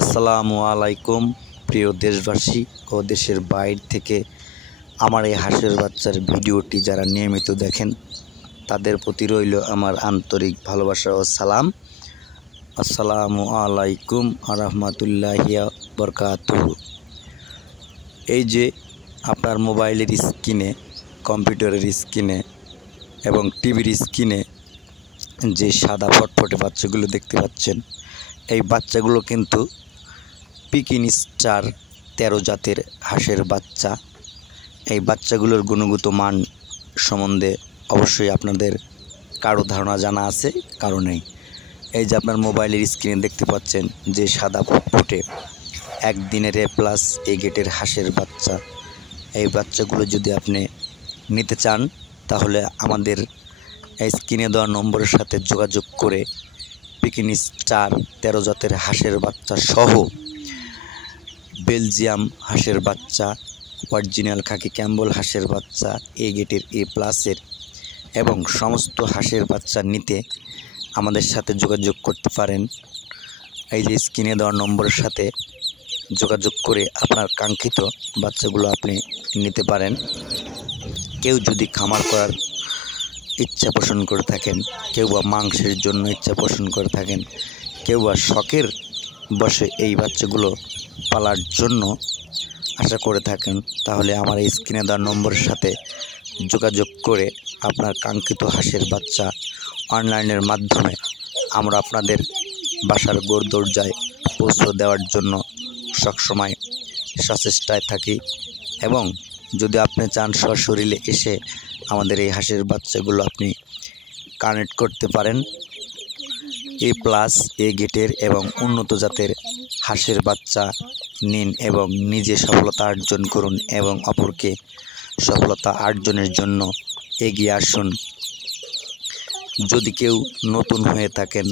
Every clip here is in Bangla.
আসসালামু আলাইকুম প্রিয় দেশবাসী ও দেশের বাইরে থেকে আমার এই হাঁসের বাচ্চার ভিডিওটি যারা নিয়মিত দেখেন তাদের প্রতি রইল আমার আন্তরিক ভালোবাসা ও সালাম। আসসালামু আলাইকুম রাহমাতুল্লাহি ওয়া বারাকাতুহু। এই যে আপনার মোবাইলের স্ক্রিনে, কম্পিউটারের স্ক্রিনে এবং টিভির স্ক্রিনে যে সাদা ফটফটে বাচ্চাগুলো দেখতে পাচ্ছেন, এই বাচ্চাগুলো কিন্তু পিকিন স্টার 13 জাতের হাঁসের বাচ্চা। এই বাচ্চাগুলোর গুণগত মান সম্বন্ধে অবশ্যই আপনাদের কারো ধারণা জানা আছে, কারো নেই। এই যে আপনার মোবাইলের স্ক্রিনে দেখতে পাচ্ছেন যে সাদা ফুটফুটে একদিনের A+ গেটের হাঁসের বাচ্চা, এই বাচ্চাগুলো যদি আপনি নিতে চান তাহলে আমাদের এই স্ক্রিনে দেওয়া নম্বরের সাথে যোগাযোগ করে পিকিন স্টার 13 জাতের হাঁসের বাচ্চা সহ বেলজিয়াম হাঁসের বাচ্চা, অরিজিনাল খাকি ক্যাম্বল হাঁসের বাচ্চা A গেটের A+ এবং সমস্ত হাঁসের বাচ্চা নিতে আমাদের সাথে যোগাযোগ করতে পারেন। এই যে স্ক্রিনে দেওয়া নম্বরের সাথে যোগাযোগ করে আপনার কাঙ্ক্ষিত বাচ্চাগুলো আপনি নিতে পারেন। কেউ যদি খামার করার ইচ্ছা পোষণ করে থাকেন, কেউ বা মাংসের জন্য ইচ্ছা পোষণ করে থাকেন, কেউ বা শখের বসে এই বাচ্চাগুলো পালার জন্য আশা করে থাকেন, তাহলে আমার এই স্ক্রিনে দেওয়া নম্বরের সাথে যোগাযোগ করে আপনার কাঙ্ক্ষিত হাঁসের বাচ্চা অনলাইনের মাধ্যমে আমরা আপনাদের বাসার দরজায় পৌঁছে দেওয়ার জন্য সবসময় সচেষ্টায় থাকি। এবং যদি আপনি চান সশরীরে এসে আমাদের এই হাঁসের বাচ্চাগুলো আপনি কানেক্ট করতে পারেন, A+ গেটের এবং উন্নত জাতের হাঁসের বাচ্চা নিন এবং নিজে সফলতা অর্জন করুন এবং অপরকে সফলতা অর্জনের জন্য এগিয়ে আসুন। যদি কেউ নতুন হয়ে থাকেন,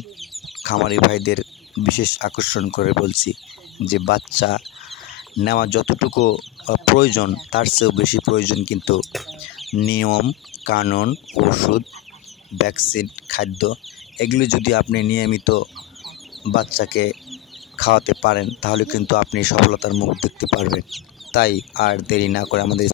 খামারি ভাইদের বিশেষ আকর্ষণ করে বলছি যে বাচ্চা নেওয়া যতটুকু প্রয়োজন তার চেয়েও বেশি প্রয়োজন কিন্তু নিয়ম কানুন, ওষুধ, ভ্যাকসিন, খাদ্য, এগুলি যদি আপনি নিয়মিত বাচ্চাকে খাওয়াতে পারেন তাহলে কিন্তু আপনি সফলতার মুখ দেখতে পারবেন। তাই আর দেরি না করে আমাদের